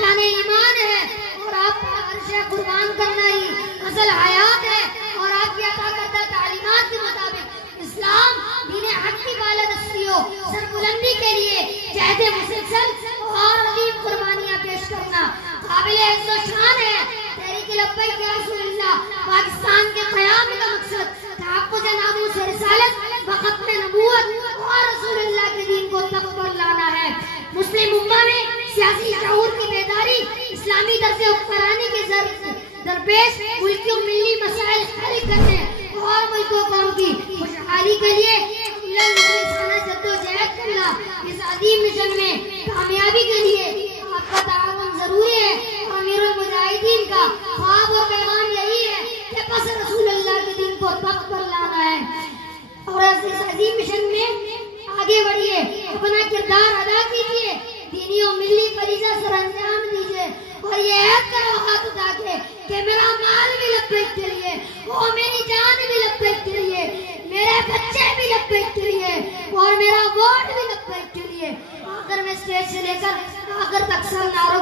جانے ایمان ہے اور آپ کا عرش قربان کرنا ہی اصل حیات ہے، اور آپ کی عطا کردہ تعلیمات کے مطابق اسلام دین حق کی بالادستی ہو، سربلندی کے لیے جہد مسلسل اور عظیم قربانیاں پیش کرنا قابل عزت و شان ہے۔ تحریک لبیک یا رسول اللہ پاکستان کے قیام کا مقصد تحفظ ناموس رسالت و ختم نبوت اور رسول اللہ کے دین کو تخت پر لانا ہے۔ مسلم امہ میں سیاسی شعور کی بیداری، اسلامی طرز حکمرانی کے درپیش ملکی و ملی مسائل حل کرنے اور ملک و قوم کی خوشحالی کے لیے مخلصانہ جدوجہد کرنا، اس عظیم مشن میں کامیابی کے لیے آپ کا تعاون ضروری ہے۔ امیر المجاہدین کا خواب اور پیغام یہی ہے کہ بس رسول اللہ کے دین کو تخت پر لانا ہے، اور اس عظیم مشن میں آگے بڑھیے، اپنا کردار ادا کیجیے، دینی و ملی فریضہ سر انجام دیجیے، اور یہ عہد کرو ہاتھ اٹھا کے کہ میرا مال بھی لبیک کے لیے، وہ میری جان بھی لبیک کے لیے، میرے بچے بھی لبیک کے لیے، اور میرا ووٹ بھی لبیک کے لیے۔ اگر میں اسٹیج سے لے کر آخر تک سب نعروں